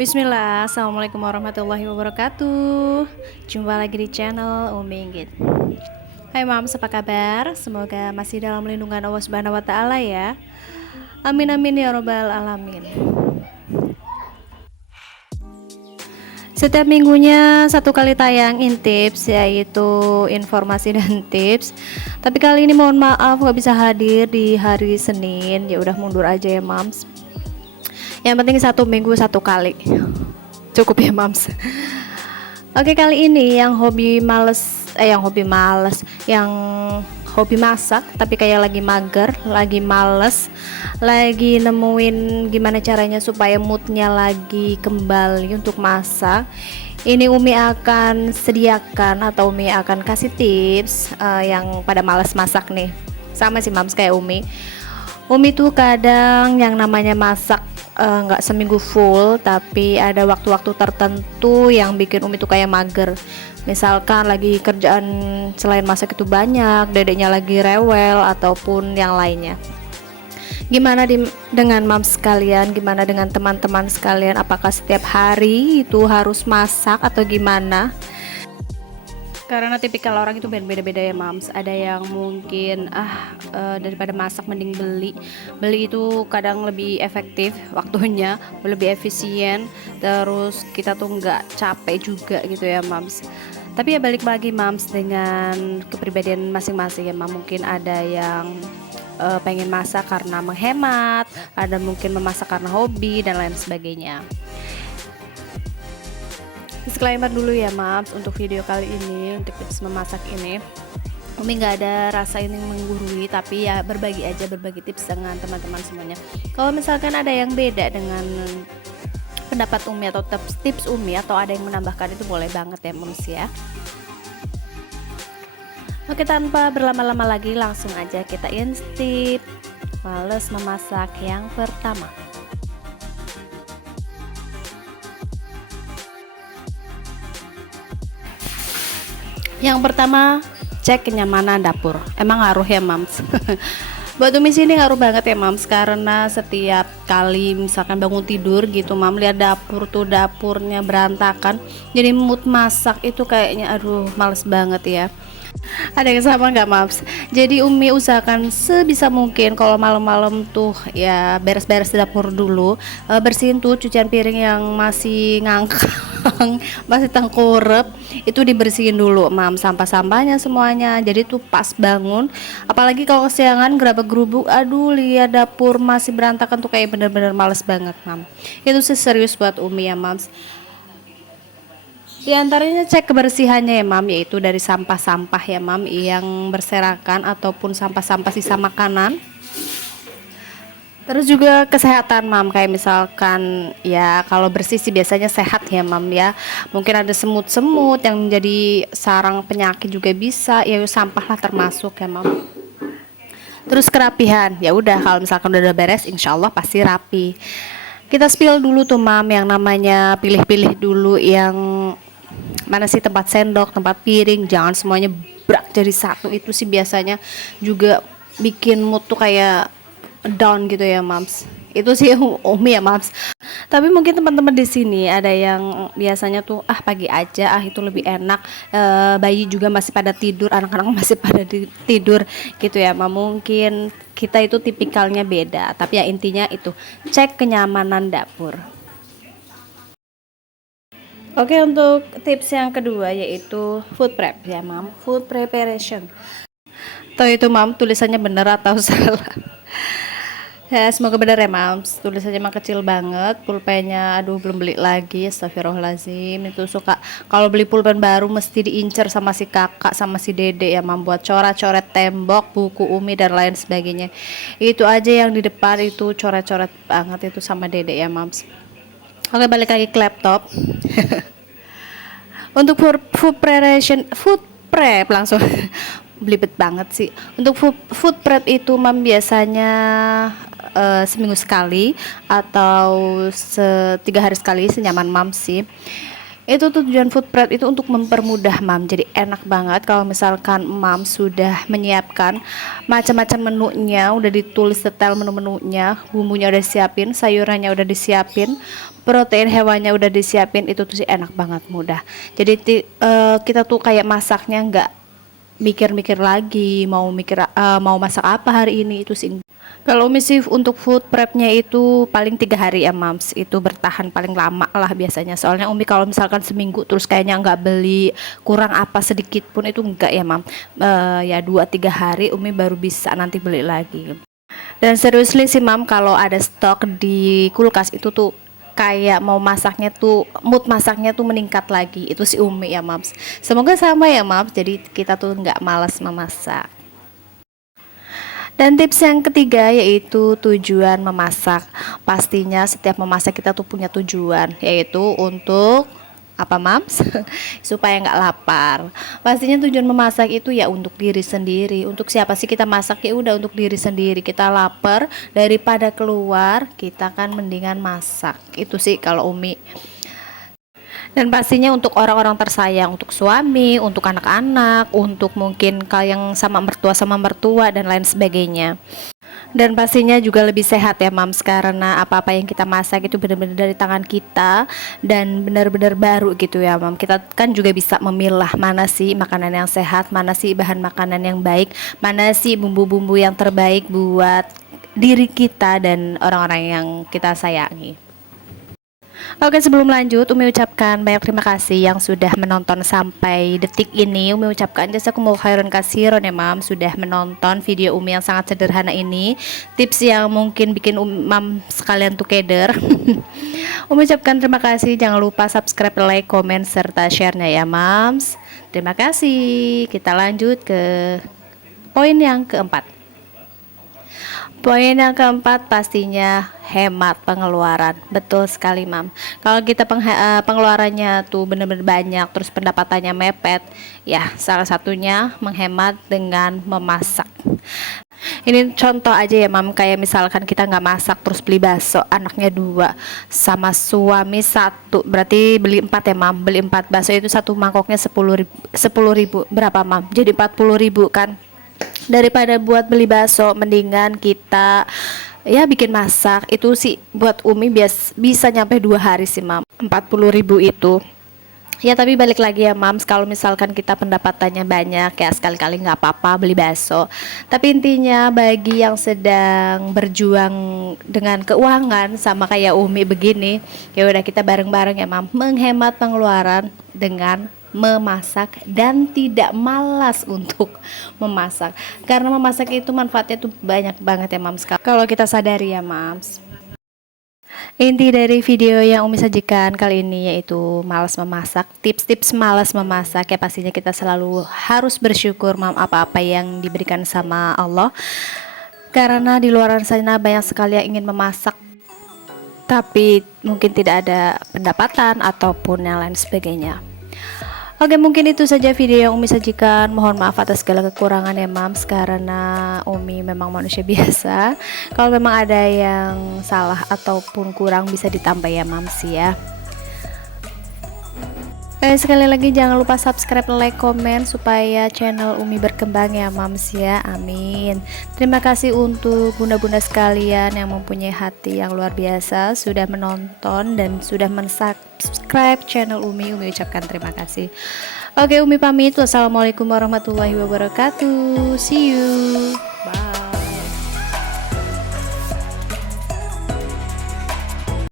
Bismillah, Assalamualaikum warahmatullahi wabarakatuh. Jumpa lagi di channel Umi Inggit. Hai Mams, apa kabar? Semoga masih dalam lindungan Allah Subhanahu wa Ta'ala ya. Amin amin ya robbal alamin. Setiap minggunya satu kali tayangin tips, yaitu informasi dan tips. Tapi kali ini mohon maaf gak bisa hadir di hari Senin. Ya udah mundur aja ya Mams. Yang penting satu minggu satu kali cukup ya Mams. Oke, kali ini yang hobi masak tapi kayak lagi mager, lagi males, lagi nemuin gimana caranya supaya moodnya lagi kembali untuk masak. Ini Umi akan sediakan atau Umi akan kasih tips yang pada males masak nih. Sama sih Mams kayak Umi tuh kadang yang namanya masak nggak seminggu full, tapi ada waktu-waktu tertentu yang bikin Umi tuh kayak mager. Misalkan lagi kerjaan selain masak itu banyak, dedeknya lagi rewel ataupun yang lainnya. Gimana dengan mams sekalian, gimana dengan teman-teman sekalian, apakah setiap hari itu harus masak atau gimana? Karena tipikal orang itu beda-beda ya Mams. Ada yang mungkin daripada masak mending beli itu kadang lebih efektif waktunya, lebih efisien, terus kita tuh nggak capek juga gitu ya Mams. Tapi ya balik lagi Mams dengan kepribadian masing-masing ya Mams. Mungkin ada yang pengen masak karena menghemat, ada mungkin memasak karena hobi dan lain sebagainya. Disclaimer dulu ya Maps, untuk video kali ini, untuk tips memasak ini Umi nggak ada rasa ini menggurui, tapi ya berbagi tips dengan teman-teman semuanya. Kalau misalkan ada yang beda dengan pendapat Umi atau tips Umi, atau ada yang menambahkan, itu boleh banget ya Maps ya. Oke, tanpa berlama-lama lagi langsung aja kita intip males memasak yang pertama. Yang pertama, cek kenyamanan dapur. Emang ngaruh ya Mams? Buat Umi sini ngaruh banget ya Mams, karena setiap kali misalkan bangun tidur gitu Mam, lihat dapurnya berantakan, jadi mood masak itu kayaknya aduh males banget ya. Ada yang sama nggak Mams? Jadi Umi usahakan sebisa mungkin kalau malam-malam tuh ya beres-beres di dapur dulu, bersihin tuh cucian piring yang masih ngangkang, masih tengkurep, itu dibersihin dulu Mam, sampah-sampahnya semuanya. Jadi tuh pas bangun, apalagi kalau kesiangan gerabak-gerubuk, aduh lihat dapur masih berantakan tuh kayak bener-bener males banget Mam. Itu serius buat Umi ya Mams. Di antaranya cek kebersihannya ya Mam, yaitu dari sampah-sampah ya Mam yang berserakan ataupun sampah-sampah sisa makanan. Terus juga kesehatan Mam, kayak misalkan ya kalau bersih sih biasanya sehat ya Mam ya. Mungkin ada semut-semut yang menjadi sarang penyakit juga bisa, ya sampah lah termasuk ya Mam. Terus kerapihan, ya udah kalau misalkan udah beres insya Allah pasti rapi. Kita spill dulu tuh Mam, yang namanya pilih-pilih dulu yang mana sih tempat sendok, tempat piring, jangan semuanya brak jadi satu. Itu sih biasanya juga bikin mood tuh kayak down gitu ya Mams. Itu sih Umi ya Mams. Tapi mungkin teman-teman di sini ada yang biasanya tuh pagi aja itu lebih enak, bayi juga masih pada tidur, anak-anak masih pada tidur gitu ya Mam. Mungkin kita itu tipikalnya beda, tapi ya intinya itu cek kenyamanan dapur. Oke, untuk tips yang kedua yaitu food prep ya Mam, food preparation. Tahu itu Mam tulisannya bener atau salah? Ya semoga bener ya Mam, tulisannya emang kecil banget, pulpennya aduh belum beli lagi, astagfirullahaladzim. Itu suka kalau beli pulpen baru mesti diincer sama si kakak sama si dede ya Mam, buat coret-coret tembok, buku Umi dan lain sebagainya. Itu aja yang di depan itu coret-coret banget itu sama dede ya Mams. Oke, balik lagi ke laptop. Untuk food prep langsung belibet banget sih. Untuk food prep itu Mam biasanya seminggu sekali atau 3 hari sekali, senyaman Mam sih. Itu tujuan food prep itu untuk mempermudah mam. Jadi enak banget kalau misalkan mam sudah menyiapkan macam-macam menunya, udah ditulis detail menu-menunya, bumbunya udah disiapin, sayurannya udah disiapin, protein hewannya udah disiapin, itu tuh sih enak banget, mudah. Jadi kita tuh kayak masaknya nggak mikir-mikir lagi mau masak apa hari ini, itu sih. Kalau misi untuk food prepnya itu paling 3 hari ya mams, itu bertahan paling lama lah biasanya. Soalnya Umi kalau misalkan seminggu terus kayaknya nggak beli, kurang apa sedikit pun itu enggak ya mam. Ya 2-3 hari Umi baru bisa nanti beli lagi. Dan seriously sih mam, kalau ada stok di kulkas itu tuh kayak mau masaknya tuh, mood masaknya tuh meningkat lagi. Itu si Umi ya mams. Semoga sama ya mams, jadi kita tuh nggak malas memasak. Dan tips yang ketiga yaitu tujuan memasak. Pastinya setiap memasak kita tuh punya tujuan, yaitu untuk apa mams? Supaya nggak lapar. Pastinya tujuan memasak itu ya untuk diri sendiri. Untuk siapa sih kita masak? Ya udah untuk diri sendiri. Kita lapar, daripada keluar, kita kan mendingan masak. Itu sih kalau Umi. Dan pastinya untuk orang-orang tersayang, untuk suami, untuk anak-anak, untuk mungkin kalian sama mertua dan lain sebagainya. Dan pastinya juga lebih sehat ya mams, karena apa-apa yang kita masak itu benar-benar dari tangan kita dan benar-benar baru gitu ya mam. Kita kan juga bisa memilah mana sih makanan yang sehat, mana sih bahan makanan yang baik, mana sih bumbu-bumbu yang terbaik buat diri kita dan orang-orang yang kita sayangi. Oke, sebelum lanjut Umi ucapkan banyak terima kasih yang sudah menonton sampai detik ini. Umi ucapkan jazakumullah khairan katsiran ya mam, sudah menonton video Umi yang sangat sederhana ini. Tips yang mungkin bikin mam sekalian tuh keder. Umi ucapkan terima kasih, jangan lupa subscribe, like, komen, serta share-nya ya mams. Terima kasih. Kita lanjut ke poin yang keempat. Poin yang keempat pastinya hemat pengeluaran. Betul sekali mam. Kalau kita pengeluarannya tuh benar-benar banyak, terus pendapatannya mepet, ya salah satunya menghemat dengan memasak. Ini contoh aja ya mam, kayak misalkan kita nggak masak terus beli bakso, anaknya 2 sama suami 1, berarti beli 4 ya mam. Beli 4 bakso itu satu mangkoknya 10.000 berapa mam? Jadi 40.000 kan. Daripada buat beli bakso, mendingan kita ya bikin masak. Itu sih buat Umi bisa nyampe 2 hari sih mam, 40.000 itu ya. Tapi balik lagi ya mams, kalau misalkan kita pendapatannya banyak ya sekali-kali nggak apa-apa beli bakso. Tapi intinya bagi yang sedang berjuang dengan keuangan sama kayak Umi begini, ya udah kita bareng-bareng ya mam, menghemat pengeluaran dengan memasak dan tidak malas untuk memasak, karena memasak itu manfaatnya tuh banyak banget ya mams, kalau kita sadari ya mams. Inti dari video yang Umi sajikan kali ini yaitu malas memasak, tips-tips malas memasak ya. Pastinya kita selalu harus bersyukur mam apa-apa yang diberikan sama Allah, karena di luar sana banyak sekali yang ingin memasak tapi mungkin tidak ada pendapatan ataupun yang lain sebagainya. Oke, mungkin itu saja video yang Umi sajikan. Mohon maaf atas segala kekurangan ya mams, karena Umi memang manusia biasa. Kalau memang ada yang salah ataupun kurang bisa ditambah ya mams ya. Sekali lagi jangan lupa subscribe, like, komen supaya channel Umi berkembang ya mams ya, amin. Terima kasih untuk bunda-bunda sekalian yang mempunyai hati yang luar biasa sudah menonton dan sudah subscribe channel Umi. Umi ucapkan terima kasih. Oke, Umi pamit. Wassalamualaikum warahmatullahi wabarakatuh. See you.